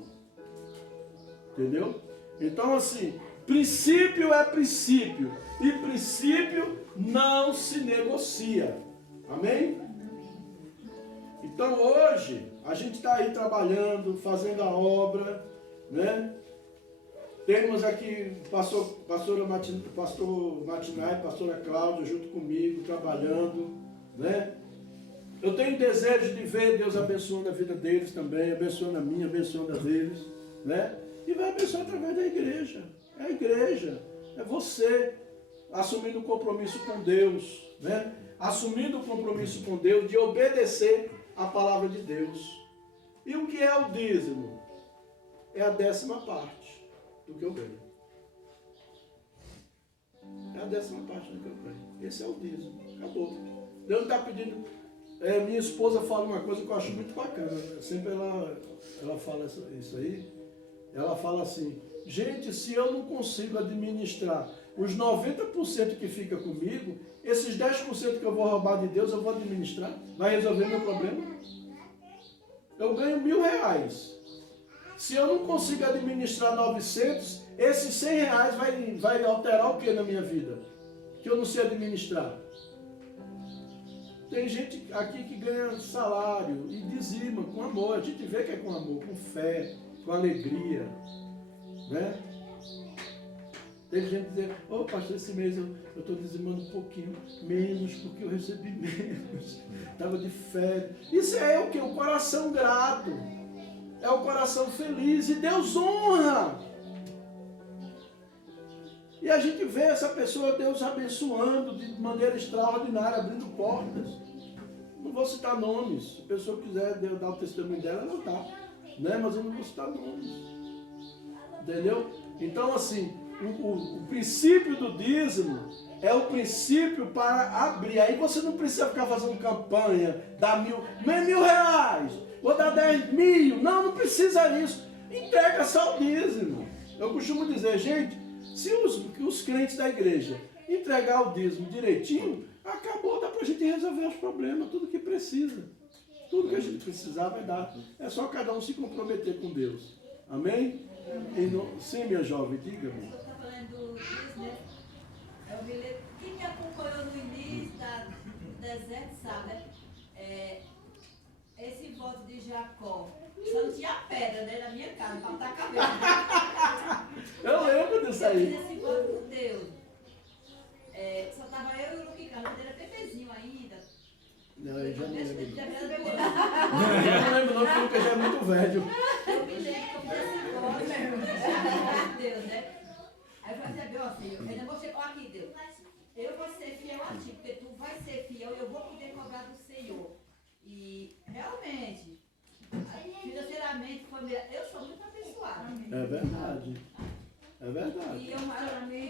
Entendeu? Então, assim, princípio é princípio. E princípio não se negocia. Amém? Então, hoje, a gente está aí trabalhando, fazendo a obra, né? Temos aqui pastor Matinai, pastora Cláudia, junto comigo, trabalhando, né? Eu tenho desejo de ver Deus abençoando a vida deles também, abençoando a minha, abençoando a deles, né? E vai abençoar através da igreja. É a igreja, é você assumindo o compromisso com Deus, né? Assumindo o compromisso com Deus de obedecer a palavra de Deus. E o que é o dízimo? É a 10ª parte do que eu ganho. É a 10ª parte do que eu ganho. Esse é o dízimo. Acabou. Deus não está pedindo. Minha esposa fala uma coisa que eu acho muito bacana. Né? Sempre ela fala isso aí. Ela fala assim, gente, se eu não consigo administrar os 90% que fica comigo, esses 10% que eu vou roubar de Deus, eu vou administrar? Vai resolver meu problema? Eu ganho R$1.000. Se eu não consigo administrar 900, esses R$100 vai alterar o que na minha vida? Que eu não sei administrar. Tem gente aqui que ganha salário e dizima com amor. A gente vê que é com amor, com fé, com alegria. Né? Tem gente dizendo, pastor, esse mês eu estou dizimando um pouquinho menos, porque eu recebi menos. Estava de férias. Isso é o que? O coração grato. É o coração feliz. E Deus honra. E a gente vê essa pessoa, Deus abençoando de maneira extraordinária, abrindo portas. Não vou citar nomes. Se a pessoa quiser dar o testemunho dela, ela dá. Né? Mas eu não vou citar nomes. Entendeu? Então, assim, o princípio do dízimo é o princípio para abrir. Aí você não precisa ficar fazendo campanha, dar não é R$1.000, vou dar 10.000. Não precisa disso. Entrega só o dízimo. Eu costumo dizer, gente, se os crentes da igreja entregar o dízimo direitinho, acabou, dá para a gente resolver os problemas, tudo que precisa. Tudo que a gente precisar vai dar. É só cada um se comprometer com Deus. Amém? Sim, minha jovem, diga-me. Eu estou falando disso, né? Eu me lembro, quem me acompanhou no início do deserto, sabe, né? Esse voto de Jacó, só não tinha pedra, né, na minha casa, para botar a cabeça. Eu lembro disso aí. Eu fiz esse voto com Deus. Só estava eu e o Luque Carlos, ele era bebezinho ainda. Não, eu já não lembro. Eu Eu não lembro não, porque o Lucas já é muito velho. me lembro que eu fiz esse voto com Deus, né? Aí eu falei assim, ó Senhor, eu ainda vou ser, ó aqui Deus, eu vou ser fiel a ti, porque tu vai ser fiel e eu vou poder cobrar do Senhor. E realmente, financeiramente, família, eu sou muito abençoada. É verdade. É verdade. E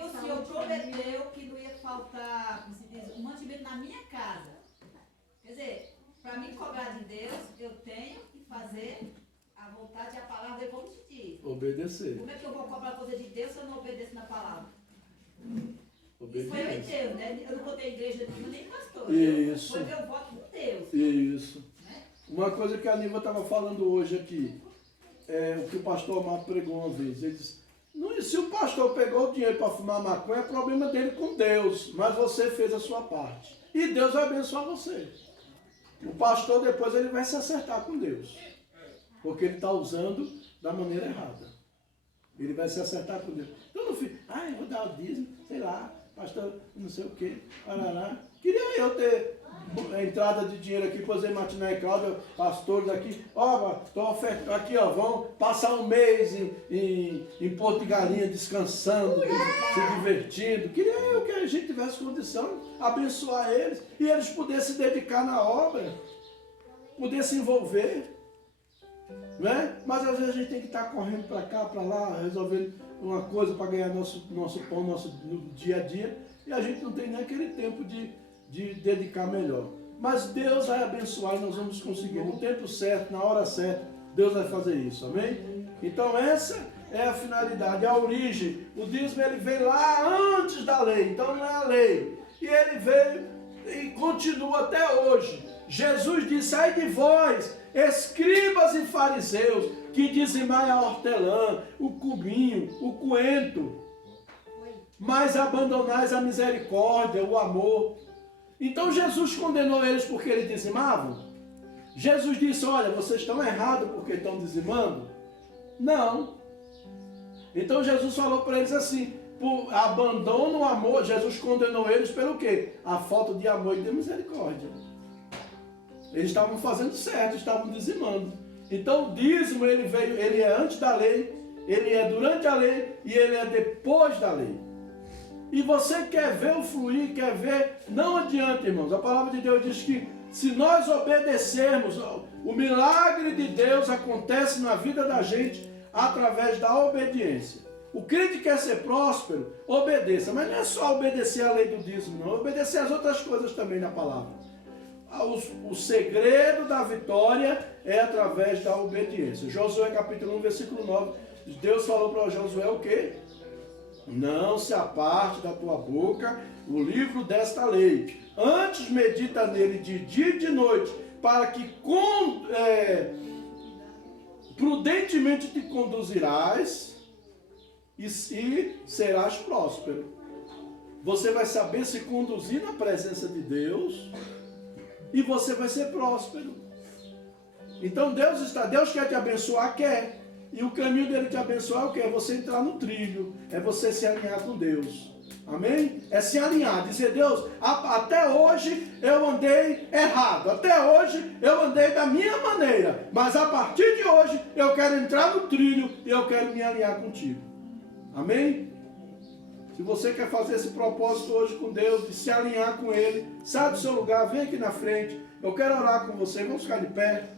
o Senhor prometeu que não ia faltar, como se diz, um mantimento na minha casa. Quer dizer, para mim cobrar de Deus, eu tenho que fazer a vontade e a palavra dele, como te diz. Obedecer. Como é que eu vou cobrar coisa de Deus se eu não obedeço na palavra? Obediência. Isso foi eu e Deus, né? Eu não botei igreja nem pastor. Isso. Foi meu voto com Deus. Isso. Né? Uma coisa que a Niva estava falando hoje aqui, o que o pastor Amado pregou uma vez, ele disse, se o pastor pegou o dinheiro para fumar maconha, é problema dele com Deus, mas você fez a sua parte. E Deus vai abençoar você. O pastor depois ele vai se acertar com Deus, porque ele está usando da maneira errada. Ele vai se acertar com Deus. Então não fica, eu vou dar o dízimo, sei lá, pastor, não sei o quê, parará. Queria eu ter a entrada de dinheiro aqui, por exemplo, Matinai e Cláudia, pastores aqui, estou ofertando aqui, vão passar um mês em Porto de Galinha, descansando, se divertindo. Queria eu que a gente tivesse condição de abençoar eles e eles pudessem se dedicar na obra, poder se envolver. não é? Mas às vezes a gente tem que estar correndo para cá, para lá, resolvendo uma coisa para ganhar nosso pão, no dia a dia, e a gente não tem nem aquele tempo de dedicar melhor. Mas Deus vai abençoar e nós vamos conseguir. No tempo certo, na hora certa, Deus vai fazer isso, amém? Então essa é a finalidade, a origem. O dízimo ele veio lá antes da lei, então não é a lei. E ele veio e continua até hoje. Jesus disse: ai de vós, escribas e fariseus, que dizimai a hortelã, o cominho, o coentro, mas abandonais a misericórdia, o amor. Então Jesus condenou eles porque eles dizimavam? Jesus disse: olha, vocês estão errados porque estão dizimando? Não. Então Jesus falou para eles assim, por abandono o amor. Jesus condenou eles pelo quê? A falta de amor e de misericórdia. Eles estavam fazendo certo, estavam dizimando. Então o dízimo ele é antes da lei, ele é durante a lei e ele é depois da lei. E você quer ver o fluir, quer ver, não adianta, irmãos. A palavra de Deus diz que se nós obedecermos, o milagre de Deus acontece na vida da gente através da obediência. O crente quer ser próspero, obedeça. Mas não é só obedecer a lei do dízimo, não. Obedecer as outras coisas também na palavra. O segredo da vitória é através da obediência. Josué capítulo 1, versículo 9. Deus falou para Josué o quê? Não se aparte da tua boca o livro desta lei. Antes medita nele de dia e de noite, para que prudentemente te conduzirás e serás próspero. Você vai saber se conduzir na presença de Deus e você vai ser próspero. Então Deus quer te abençoar, quer. E o caminho dele te abençoar é o quê? É você entrar no trilho, é você se alinhar com Deus. Amém? É se alinhar, dizer: Deus, até hoje eu andei errado, até hoje eu andei da minha maneira, mas a partir de hoje eu quero entrar no trilho e eu quero me alinhar contigo. Amém? Se você quer fazer esse propósito hoje com Deus, de se alinhar com Ele, sai do seu lugar, vem aqui na frente, eu quero orar com você, vamos ficar de pé.